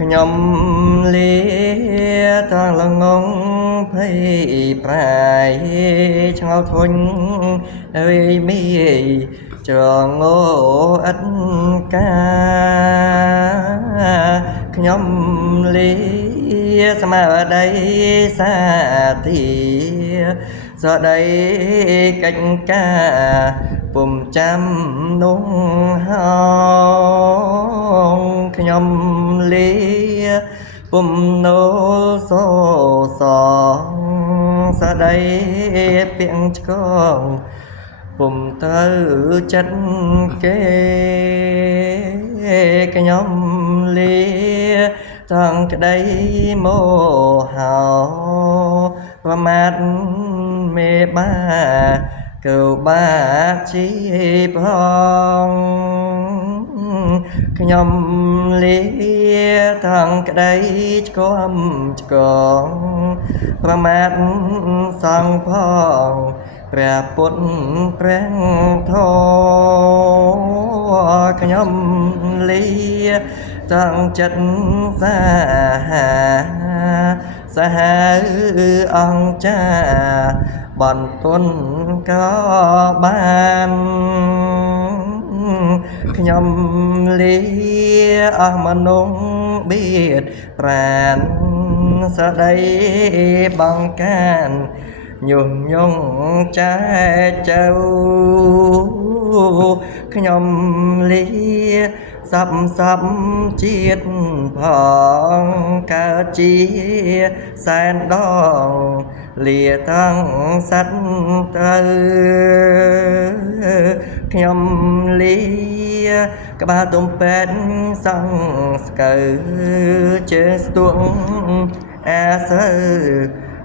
ខ្ញុំលាតលងងភ័យប្រែឆ្ងល់ធុញវិមីចងោអិតកាខ្ញុំលាស្មារតីសាធាសដីកិច្ចការពុំចាំនោះហងខ្ញុំលាពុំនោសសងសដីពាំងឆ្កងពុំទៅចិត្តគេខ្ញុំលាទាំងក្តីមោហោប្រមាទមេបាកៅបាជីផងខ្ញុំលាទាំងក្តីឆ្គំឆ្កងប្រមាទសង្ឃផងព្រះពុទ្ធព្រះធម៌ខ្ញុំលាទាំងចិត្តសាហាសហៅអង្គចាបន្ទន់ក៏បានខ្ញុំលាអស់មនុស្សបៀតប្រានសដីបង្កានញុះញង់ចែកចៅខ្ញុំលាសពជាតិផងកើតជាសែនដងលាទាំងសត្វទៅខ្ញុំលាក្បាលទំពេតសង្ស្កើជើស្ទួងអាសើ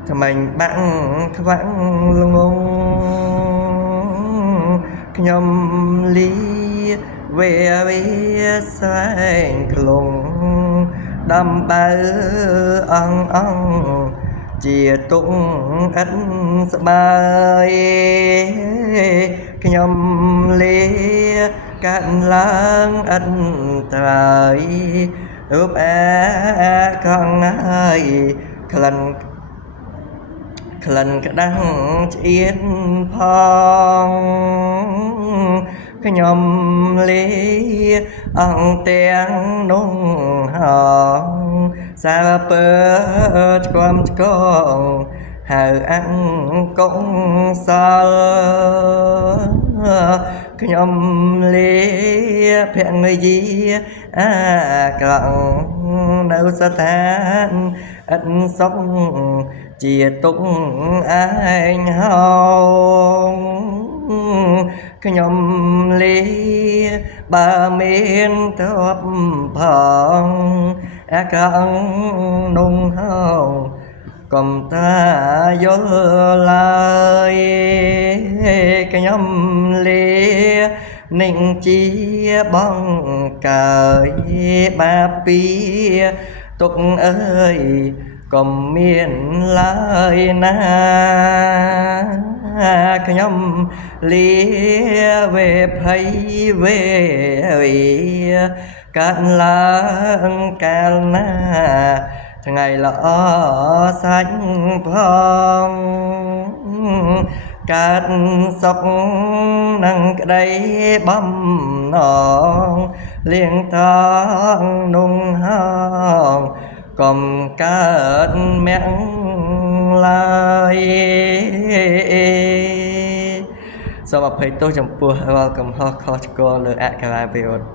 ថ្មាញ់បាក់ខ្វាំងល្ងងខ្ញុំលាវាស្វែងខ្លងដំបៅអង្គជាទុកឥតស្បើយខ្ញុំលាកាត់ឡើងឥតត្រើយរូបអាកងហើយក្លិនក្តាំងឆ្អៀតផងខ្ញុំលាអង្គទាំងនោះហងសារពើឆ្គាំឆ្កងហៅអង្គកងសលខ្ញុំលាភរិយាអាក្រក់នៅស្ថានឥតសុខជាទុកឯងហងខ្ញុំលាបើមានទ្រព្យផងអាក្រក់នោះហងកុំតាយល់ឡើយខ្ញុំលានឹងជាបងកើយបាពីទុកអើយកុំមានឡើយណាខ្ញុំលាវេភ័យវេកាត់ឡើងកាលណាថ្ងៃល្អសាច់ផងកើតសុខនឹងក្តីបំណងលៀងថងនោះហងកុំកើតមាំងឡើយសូមអភ័យទោសចំពោះរាល់កំហុសខុសឆ្គងលើអក្ខរាវិរុទ្ធ